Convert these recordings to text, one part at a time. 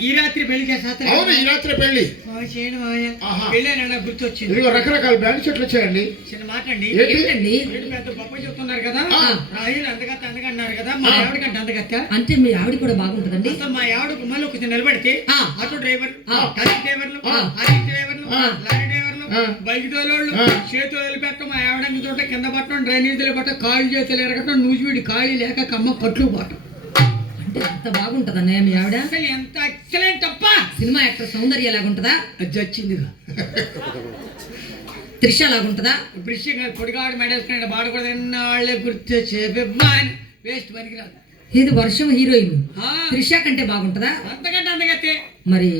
ఈ రాత్రి పెళ్ళి అవును ఈ రాత్రి పెళ్ళి చేయండి గుర్తొచ్చింది ఇదిగో రకరకాల బ్యాండ్ చెట్లు వచ్చాయండి చిన్న మాట అండి ఏంటి? ఏంటండి ఏంటి పెద్ద గొప్ప చెప్తున్నారు కదా ఆ. రాహుల్ అందగత్త అందగా అన్నారు కదా మా. ఆవిడకంటే అందగత్త అంటే మీ ఆవిడ కూడా బాగుంటదండి మా ఆవిడ గుమ్మలో కొంచెం నిలబడితే. Auto driver. టాక్సీ డ్రైవర్లు ఆ. ఆర్టీ డ్రైవర్లు. లారీ డ్రైవర్లు ఆ. బైక్ తోలోళ్ళు. చేతులు వదిలిపెట్టడం మా ఆవిడ చోట కింద పట్టడం డ్రైనేజీలు పట్టడం కాళ్ళు చేతులు ఎరగటం నూజివీడి ఖాళీ లేక కమ్మ కట్లు పోవటం అంటే అంత బాగుంటదన్నయ్య మీ ఆవిడ? ఎంత ఎక్సలెంట్ తప్ప సినిమా యాక్టర్ సౌందర్య లాగుంటదా అది వచ్చిందిగా త్రిష లాగుంటదా బ్రిషింగ్ పొడిగాడు మెడేసుకున్నాడు బాడకూడదన్న వాళ్ళే గుర్తు చెప్పని వేస్ట్ పనికిరాదు ఇది వర్షం హీరోయిన్? ఆ, త్రిష కంటే బాగుంటదా? అంతకంటే అందగతే మరి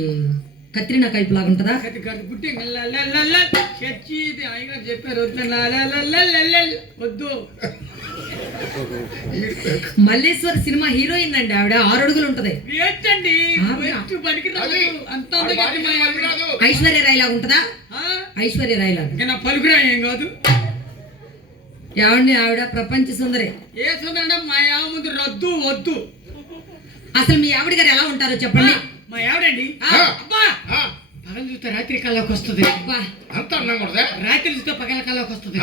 కత్రినా కైపు లాగుంటదా? అయ్యగారు చెప్పారు వద్దు. మల్లేశ్వర్ సినిమా హీరోయిన్ అండి ఆవిడ. ఆరు అడుగులు ఉంటది. ఐశ్వర్య రాయ్ లాగుంటదా ఆ, ఐశ్వర్య రాయ్ లాగా. పలుకురా ఏం కాదు? ఆవిడని ఆవిడ ప్రపంచ సుందరి. ఏ సుందరం మా ముందు రద్దు వద్దు. అసలు మీ ఆవిడ గారు ఎలా ఉంటారో చెప్పండి. మా ఆవిడండి. అబ్బా! పగలు చూస్తే రాత్రి కల్లోకి వస్తుంది. అబ్బా, అంత ఉంటుందా రాత్రి చూస్తే పగల కల్లోకి వస్తుంది.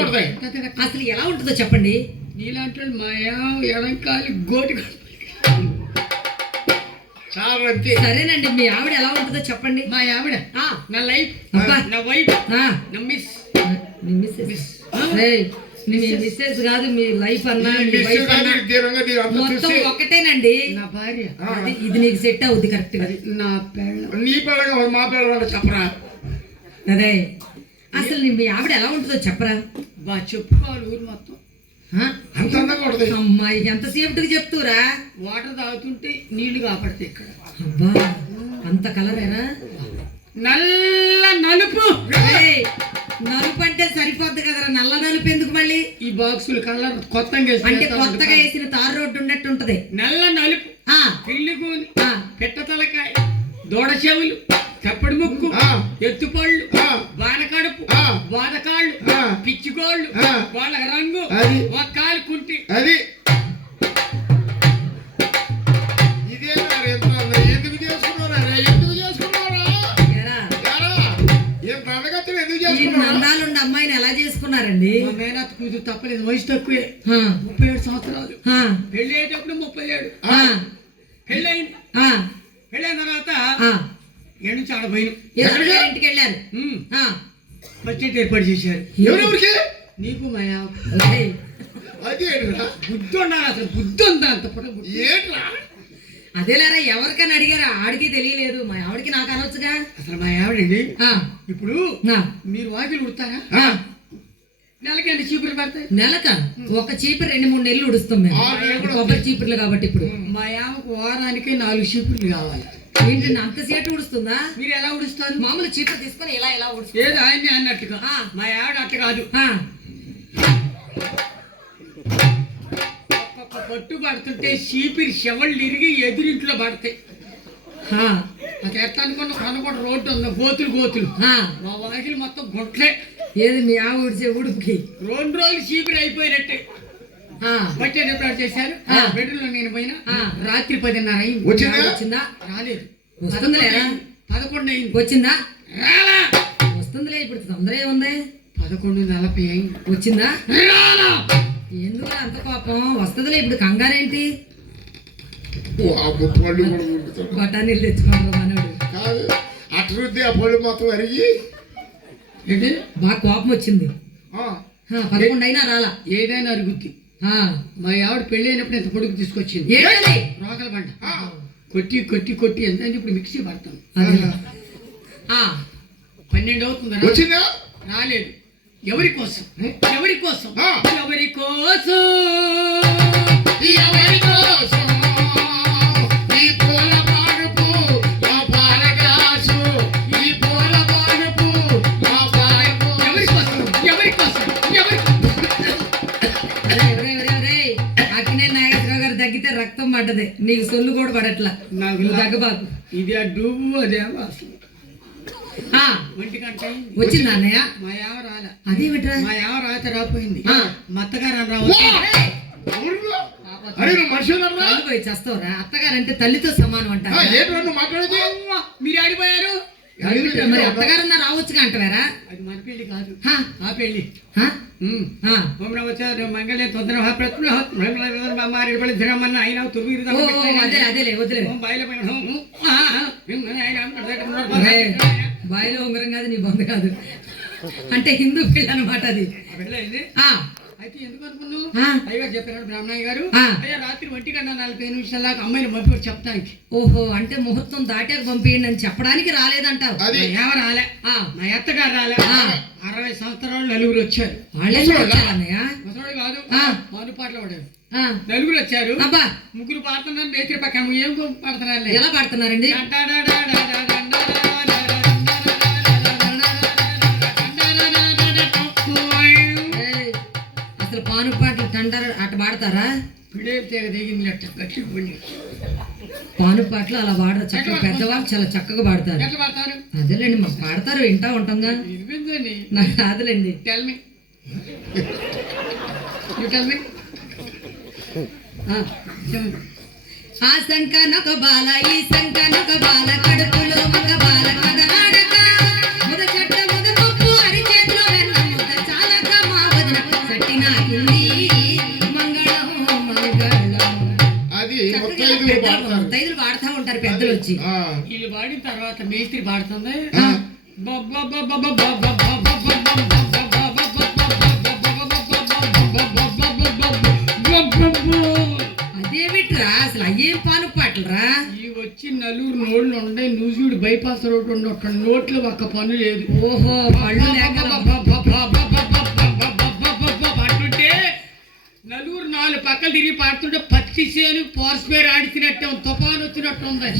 ఉంటుందా. అసలు ఎలా ఉంటుందో చెప్పండి. నీలాంటి మా ఎడంకాలి గోటి చాలా అంతే. సరేనండి మీ ఆవిడ ఎలా ఉంటుందో చెప్పండి. మా ఆవిడ? నా లైఫ్. నా వైఫ్ నా మిస్. మిస్సెస్. మీ మిస్సెస్ కాదు మీ లైఫ్ అన్నా మొత్తం ఒకటేనండి. నా భార్య. ఇది నీకు సెట్ అవుద్ది కరెక్ట్గా. నా నీ పిల్లగా మా పిల్లగా చెప్పరా? అదే. అసలు మీ ఆవిడ ఎలా ఉంటుందో చెప్పరా? బా చెప్పుకోవాలి ఊరు మొత్తం? అంత అందంగా అమ్మాయి ఎంతసేపటికి చెప్తురా వాటర్ తాగుతుంటే నీళ్ళు కాపాడతాయి ఇక్కడ. అబ్బా అంత కలరేనా? నల్ల నలుపు. నలుపు అంటే సరిపోద్ది కదరా నల్ల నలుపు ఎందుకు మళ్ళీ? ఈ బాక్సులు కలర్ కొత్తగా అంటే కొత్తగా. వేసిన తారు రోడ్డు ఉన్నట్టు ఉంటది. నల్ల నలుపు. ఆ. పిల్లి కూని ఆ, పెట్ట తలకాయ. దూడ చెవులు. తప్పడి ముక్కు. ఎత్తుపళ్ళు. బానకడుపు. బాదకాళ్ళు ఆ. పిచ్చికోళ్ళు. వాళ్ళ రంగు అది. ఒక కాలు కుంటి అది ఇదే. ఎందుకు చేసుకున్నారా ఎందుకు చేసుకున్నారా ఎందుకు చేసుకున్నారా నందాలుండి అమ్మాయిని ఎలా చేసుకున్నారండి మా మేనత్త కూతురు తప్పలేదు వయసు తక్కువే ముప్పై ఏడు సంవత్సరాలు ఆ, పెళ్ళి అయ్యేటప్పుడు ముప్పై ఏడు ఆ, తర్వాత ఆ. ఏడు నుంచి ఆడ పోయిన ఇంటికి వెళ్ళారు ఫస్ట్ ఎయిడ్ ఏర్పాటు చేశారు. ఎవరెవరికి? నీకు మా యావ ఒరేయ్, అది బుద్ధి ఉండాలి అసలు బుద్ధి ఉందా అంత ఏంట్రా? అదేలేరా ఎవరికైనా అడిగారా? ఆడికి తెలియలేదు. మా ఆవిడకి నాకు అనొచ్చుగా. అసలు మా ఆవిడండి ఆ, ఇప్పుడు మీరు వాకిలు ఉడతారా? ఆ. నెలకి ఎన్ని చీపులు పడతాయి? నెలక? ఒక చీపురు రెండు మూడు నెలలు ఉడుస్తాం మేము. కొబ్బరి చీపుర్లు కాబట్టి ఇప్పుడు. మా యామకు వారానికి నాలుగు చీపులు కావాలి. ఏంటి అంత సేటు ఉడుస్తుందా? మీరు ఎలా ఉడుస్తారు? మామూలు చీపురు తీసుకొని ఇలా ఇలా ఉడుస్తుంది ఏది ఆయన్ని అన్నట్టుగా. మా ఆవిడ అట్ట కాదు. ఒక్కొక్క పట్టు పడుతుంటే చీపిరి చెవళ్ళు ఇరిగి ఎదురింట్లో పడతాయి. అది ఎట్లా అనుకున్న కొనకొండ రోడ్డు ఉంది. గోతులు గోతులు. మా వాకిలు మొత్తం గుంట్లే. ఏది మీ ఆవు ఉడిచే ఉడుపుకి రెండు రోజులు చీపిరి అయిపోయినట్టే. పట్టేటప్పుడు ఎప్పుడు చేశారు. ఆ. బెడ్రూమ్లో నేను పోయినా. రాత్రి పదిన్నర అయింది. వచ్చిందా? రాలేదు. వస్తుందిలేరా పదకొండు అయింది. వచ్చిందా? రాలా. వస్తుందిలే ఇప్పుడు తొందర ఏముంది? పదకొండు నలభై అయింది. వచ్చిందా? రాలా. ఎందుకు అంత కోపం? వస్తుందిలే ఇప్పుడు కంగారేంటి. బఠానీలు తెచ్చుకోవాలి మనోడు. కాదు. అట్రుద్ది ఆ పళ్ళు మొత్తం అరిగి. ఏంటి బాగా కోపం వచ్చింది. పదకొండు అయినా రాలా. ఏదైనా అరుగుద్ది. మా ఆవిడ పెళ్ళి అయినప్పుడు ఎంత పొడుగు తీసుకొచ్చింది. రోకల బండ. ఆ, కొట్టి కొట్టి కొట్టి ఎంత ఇప్పుడు మిక్సీ పడతాం పన్నెండు అవుతుంది? రాలేదు. ఎవరి కోసం? ఎవరి కోసం. ఎవరి కోసం? ఎవరి కోసం ఇది డూబు అదే అసలు. వచ్చిందా అన్నయ్య? మా యావ రాలే. అదేమిట్రా మా యావ రాత రాపోయింది. మా అత్తగారు అని రావచ్చు చేస్తావురా. అత్తగారంటే తల్లితో సమానం అంటారు. మీరు ఆడిపోయారు? మరి అత్తగారన్నా అంటారా అది మన పెళ్ళి కాదు. ఆ పెళ్ళి. మంగళే తొందర ఆయన ఓం బాయిల ఉంగరం కాదు నీ బొంద కాదు. అంటే హిందూ పెళ్ళి అనమాట అది. అయితే ఎందుకు అనుకున్నావు? ఆ. అయ్యగారు చెప్పారు బ్రాహ్మణయ్య గారు. అయ్యా రాత్రి ఒంటి గంట నలభై నిమిషాల దాకా అమ్మాయిని పంపి చెప్తానికి ఓహో అంటే ముహూర్తం దాటాక పంపించండి అని చెప్పడానికి రాలేదంటావు. రాలే. ఆ, మా అత్తగారు రాలే. అరవై సంవత్సరాలు నలుగురు వచ్చారు. ముసలోడు కాదు. మాను పాటలు పడారు నలుగురు వచ్చారు. అబ్బా. ముగ్గురు పాడుతున్నారు. మేత్రి పక్కన ఏం పాడుతున్నారు ఎలా పాడుతున్నారండి? తండర అట్ట పాడతారా. పాను. పాటలు అలా పాడరు చక్కగా పెద్దవాళ్ళు చాలా చక్కగా పాడతారు అదేలేండి మాకు పాడతారు వింటా ఉంటుందా నాకు కాదులేండి ఆ శంకనొక బాల ఈ శంకనొక బాల కడుపులో మగ బాల కదలాడక ముత్తైదులు పాడుతూ ఉంటారు పెద్దలు వచ్చి ఆ, వీళ్ళు పాడిన తర్వాత మేస్త్రి పాడుతుంది ఆ. అదేమిట్రా అసలు అయ్యేం పాను పాటలురా ఈ వచ్చి నలుగురు నోళ్ళు ఉండే నూజుడు బైపాస్ రోడ్ ఉండొక్క నోట్లో ఒక్క పని లేదు ఓహో పళ్ళు లేక నాలుగు పక్కలు తిరిగి పాడుతుంటే పచ్చి సేను పోర్స్ పేరు ఆడిచినట్టే తుఫాన్ వచ్చినట్టు ఉంది.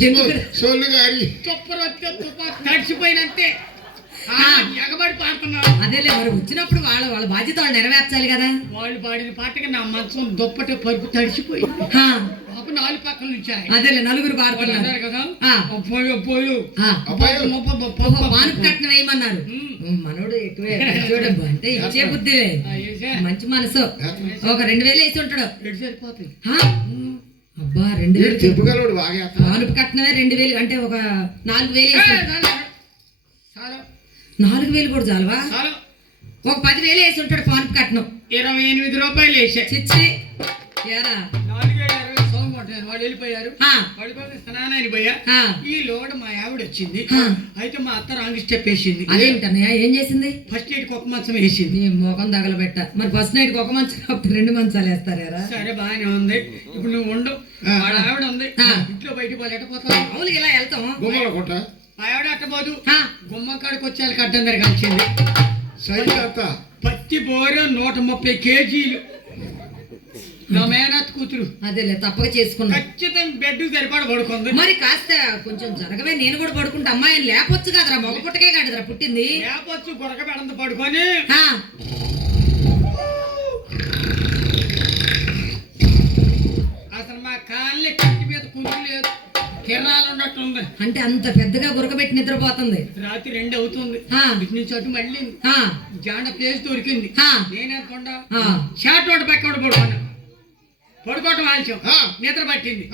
గారి. తుప్పరు వచ్చే తుఫాన్ తడిచిపోయినంతే ఆ, ఎగబడి పాడుతున్నారు అదేలే మరి వచ్చినప్పుడు వాళ్ళ వాళ్ళ బాధ్యత వాళ్ళు నెరవేర్చాలి కదా. వాళ్ళు పాడిన పాటకి నా మంచం దుప్పటి పరుపు తడిచిపోయింది హా, పాప నాలుగు పక్కల నుంచి. అదేలే నలుగురు వాళ్ళు పాడుతున్నారు కదా. పోయో పోయో పానుపు కట్నం వేయమన్నారు మనోడు ఎక్కువే. చూడబ్బు అంటే ఇచ్చే బుద్ధిలే మంచి మనసు. ఒక రెండు వేలు వేసి ఉంటాడు? అబ్బా రెండు వేలు చెప్పుగలడు. పానుపు కట్నమే రెండు వేలు అంటే ఒక నాలుగు వేలు నాలుగు వేలు కూడా చాలవా? చాలా. ఒక పది వేలు వేసి ఉంటాడు పానుపు కట్నం. ఇరవై ఎనిమిది రూపాయలు వేసా. చిచ్చి. సోము కొట్టాను వాళ్ళు వెళ్ళిపోయారు ఆ, వాళ్ళు పోయి స్నానానికి పోయా. ఈ లోడ మా ఆవిడ వచ్చింది. అయితే మా అత్త రాంగ్ స్టెప్ వేసింది. అదేంటన్నయ్య? ఏం చేసింది? ఫస్ట్ ఎయిడ్ కుక్క మంచం వేసింది. నీ ముఖం తగలబెట్ట. మరి ఫస్ట్ నైట్ ఒక మంచం రెండు మంచాలు వేస్తారా సరే బాగానే ఉంది. ఇప్పుడు నువ్వు ఉండు. వాళ్ళ ఆవిడ ఉంది. ఆ. ఇంట్లో బయటికి పోయి ఎట్టపోతావు మామూలుగా ఇలా వెళ్తాం. మా ఆవిడ అట్టపోదు. ఆ, గుమ్మ కాడికి వచ్చేయాలి కట్టం దగ్గర కలిసింది సైజ్ అత్త. పత్తి బోర నూట ముప్పై కేజీలు. మేనత్ కూతురు. అదేలే తప్పక చేసుకున్నా. ఖచ్చితంగా బెడ్ సరిపడ పడుకుంది. మరి కాస్త కొంచెం జరగవే నేను కూడా పడుకుంటా. అమ్మాయిని లేపొచ్చు కదరా మగ పుట్టకే కాదురా పుట్టింది. లేపొచ్చు గురక పెడంత పడుకొని. అసలు మా కాళ్ళే కట్టి మీద కుదురు లేదు. కిరణాలు ఉన్నట్టుంది. అంటే అంత పెద్దగా గురకబెట్టి నిద్రపోతుంది. రాత్రి రెండు అవుతుంది. ఇటు నుంచి అటు మళ్ళీ జాండ ప్లేస్ దొరికింది. ఆ. షార్ట్ ఒకటి పక్కన పడుకున్నా. పడుకోవటం ఆలస్యం నిద్ర పట్టింది.